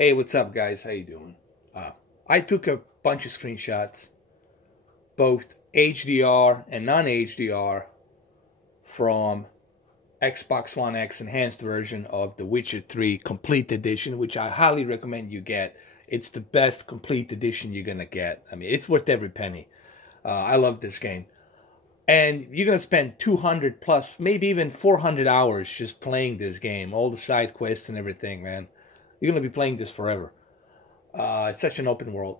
Hey, what's up, guys? How you doing? I took a bunch of screenshots, both HDR and non-HDR, from Xbox One X enhanced version of The Witcher 3 Complete Edition, which I highly recommend you get. It's the best Complete Edition you're gonna get. I mean, it's worth every penny. I love this game. And you're gonna spend 200 plus, maybe even 400 hours just playing this game, all the side quests and everything, man. You're going to be playing this forever. It's such an open world.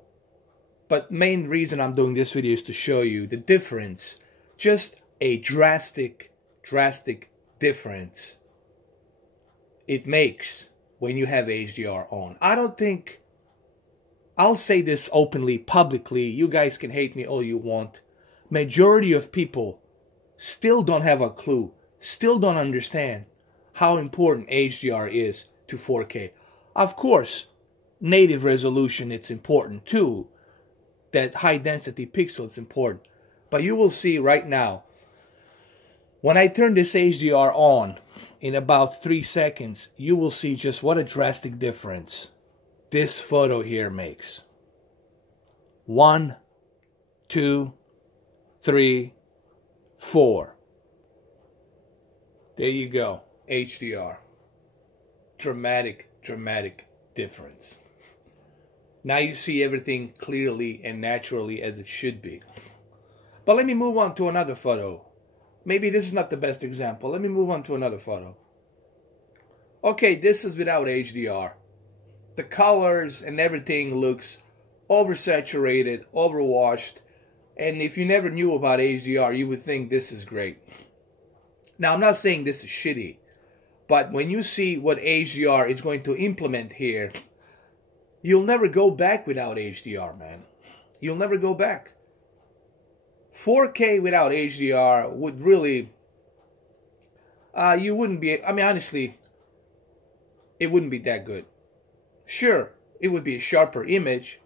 But main reason I'm doing this video is to show you the difference. Just a drastic difference it makes when you have HDR on. I don't think, I'll say this openly, publicly. You guys can hate me all you want. Majority of people still don't have a clue, still don't understand how important HDR is to 4K. Of course, native resolution, it's important too. That high density pixel, it's important. But you will see right now, when I turn this HDR on, in about 3 seconds, you will see just what a drastic difference this photo here makes. 1, 2, 3, 4. There you go, HDR. Dramatic difference. Now you see everything clearly and naturally as it should be. But let me move on to another photo. Maybe this is not the best example. Let me move on to another photo. Okay, this is without HDR. The colors and everything looks oversaturated, overwashed. And if you never knew about HDR, you would think this is great. Now, I'm not saying this is shitty. But when you see what HDR is going to implement here, you'll never go back without HDR, man. You'll never go back. 4K without HDR would really, you wouldn't be, I mean, honestly, it wouldn't be that good. Sure, it would be a sharper image,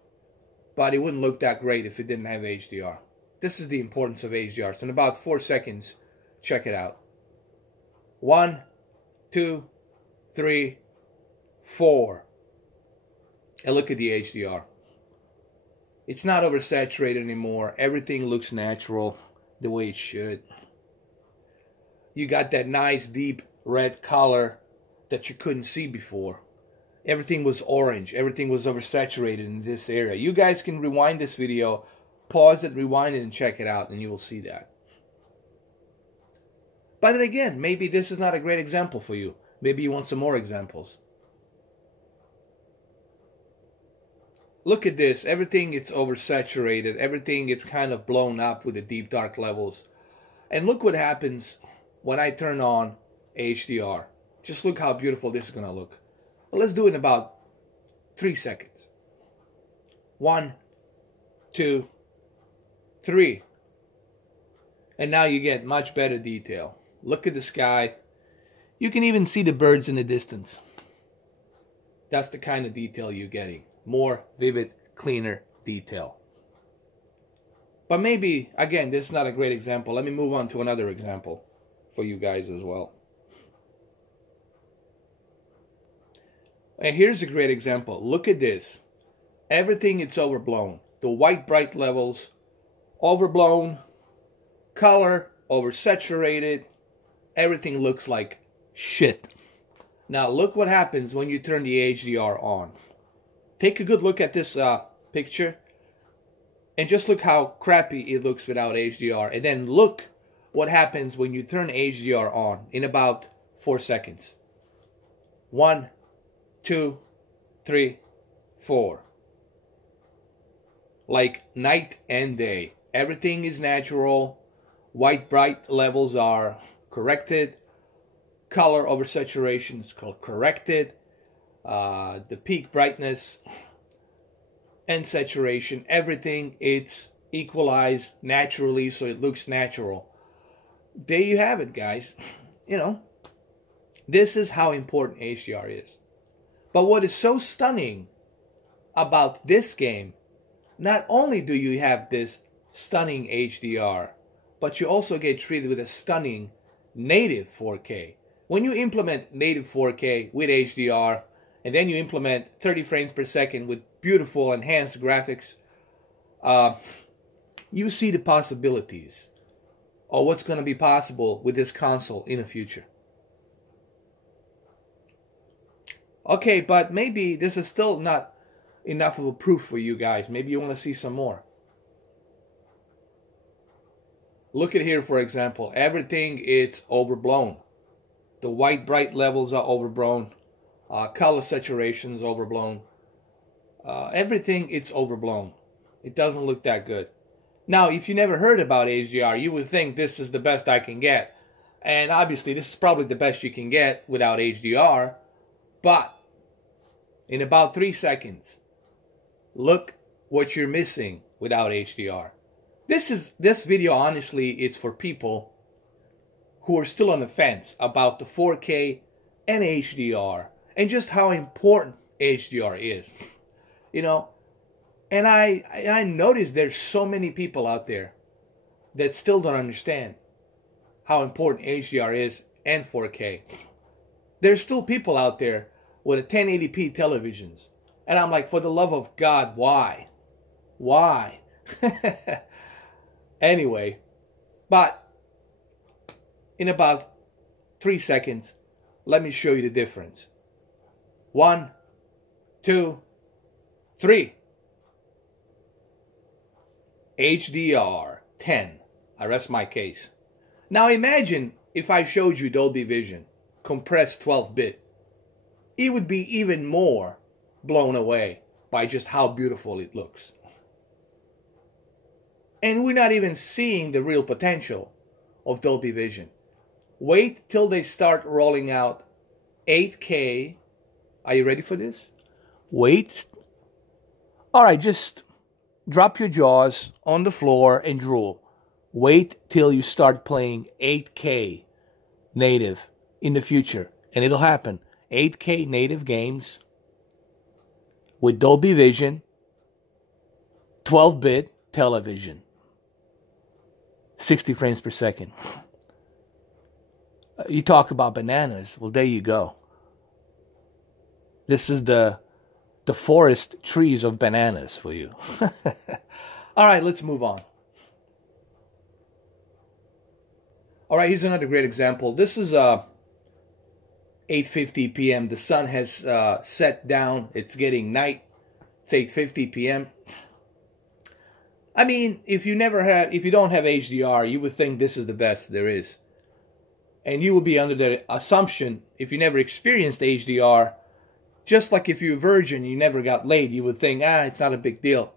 but it wouldn't look that great if it didn't have HDR. This is the importance of HDR. So in about 4 seconds, check it out. 1, 2, 3, 4. And look at the HDR. It's not oversaturated anymore. Everything looks natural the way it should. You got that nice deep red color that you couldn't see before. Everything was orange. Everything was oversaturated in this area. You guys can rewind this video, pause it, rewind it, and check it out, and you will see that. But then again, maybe this is not a great example for you. Maybe you want some more examples. Look at this. Everything is oversaturated. Everything is kind of blown up with the deep dark levels. And look what happens when I turn on HDR. Just look how beautiful this is going to look. Well, let's do it in about 3 seconds. 1, 2, 3. And now you get much better detail. Look at the sky. You can even see the birds in the distance. That's the kind of detail you're getting. More vivid, cleaner detail. But maybe, again, this is not a great example. Let me move on to another example for you guys as well. And here's a great example. Look at this. Everything is overblown. The white bright levels, overblown. Color, oversaturated. Everything looks like shit. Now look what happens when you turn the HDR on. Take a good look at this picture. And just look how crappy it looks without HDR. And then look what happens when you turn HDR on in about 4 seconds. 1, 2, 3, 4. Like night and day. Everything is natural. White bright levels are corrected. Color oversaturation is corrected. The peak brightness and saturation, everything, it's equalized naturally so it looks natural. There you have it, guys. You know, this is how important HDR is. But what is so stunning about this game, not only do you have this stunning HDR, but you also get treated with a stunning native 4K. When you implement native 4K with HDR, and then you implement 30 frames per second with beautiful enhanced graphics, you see the possibilities of what's going to be possible with this console in the future. Okay, but maybe this is still not enough of a proof for you guys. Maybe you want to see some more. Look at here, for example. Everything is overblown. The white bright levels are overblown. Color saturation is overblown. Everything it's overblown. It doesn't look that good. Now, if you never heard about HDR, you would think this is the best I can get. And obviously, this is probably the best you can get without HDR. But in about 3 seconds, look what you're missing without HDR. This video, honestly, it's for people who are still on the fence about the 4K and HDR and just how important HDR is. You know, and I noticed there's so many people out there that still don't understand how important HDR is and 4K. There's still people out there with 1080p televisions. And I'm like, for the love of God, why? Why? Anyway, but in about 3 seconds, let me show you the difference. 1, 2, 3. HDR 10. I rest my case. Now imagine if I showed you Dolby Vision, compressed 12-bit. It would be even more blown away by just how beautiful it looks. And we're not even seeing the real potential of Dolby Vision. Wait till they start rolling out 8K. Are you ready for this? Wait. All right, just drop your jaws on the floor and drool. Wait till you start playing 8K native in the future. And it'll happen. 8K native games with Dolby Vision, 12-bit television, 60 frames per second. You talk about bananas. Well, there you go. This is the forest trees of bananas for you. All right, let's move on. All right, here's another great example. This is 8:50 p.m. The sun has set down. It's getting night. It's 8:50 p.m. I mean, if you don't have HDR, you would think this is the best there is. And you will be under the assumption, if you never experienced HDR, just like if you're a virgin, you never got laid, you would think, it's not a big deal.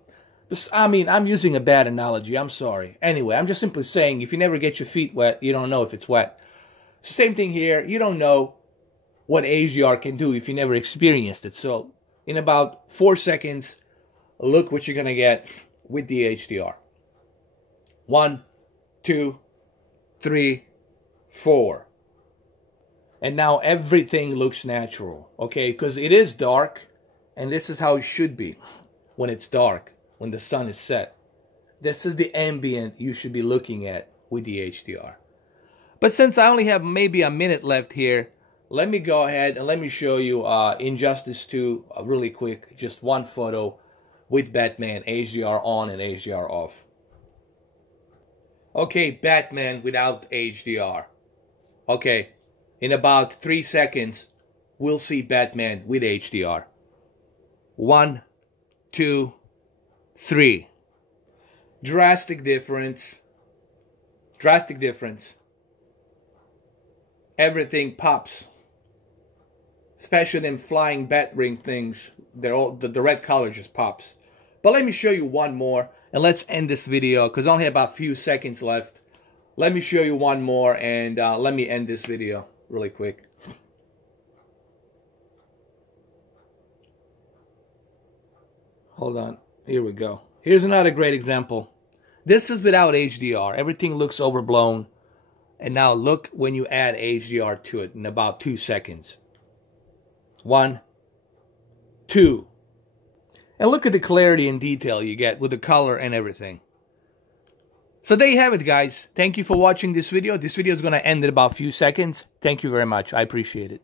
But, I mean, I'm using a bad analogy. I'm sorry. Anyway, I'm just simply saying, if you never get your feet wet, you don't know if it's wet. Same thing here. You don't know what HDR can do if you never experienced it. So, in about 4 seconds, look what you're going to get with the HDR. 1, 2, 3, 4. And now everything looks natural, okay? Because it is dark, and this is how it should be when it's dark, when the sun is set. This is the ambient you should be looking at with the HDR. But since I only have maybe a minute left here, let me go ahead and let me show you Injustice 2 really quick. Just one photo with Batman, HDR on and HDR off. Okay, Batman without HDR. Okay, in about 3 seconds, we'll see Batman with HDR. 1, 2, 3. Drastic difference. Drastic difference. Everything pops. Especially them flying bat ring things. They're all, the red color just pops. But let me show you one more. And let's end this video because I only have about a few seconds left. Let me show you one more and let me end this video really quick. Hold on. Here we go. Here's another great example. This is without HDR. Everything looks overblown. And now look when you add HDR to it in about 2 seconds. 1, 2. And look at the clarity and detail you get with the color and everything. So there you have it, guys. Thank you for watching this video. This video is going to end in about a few seconds. Thank you very much. I appreciate it.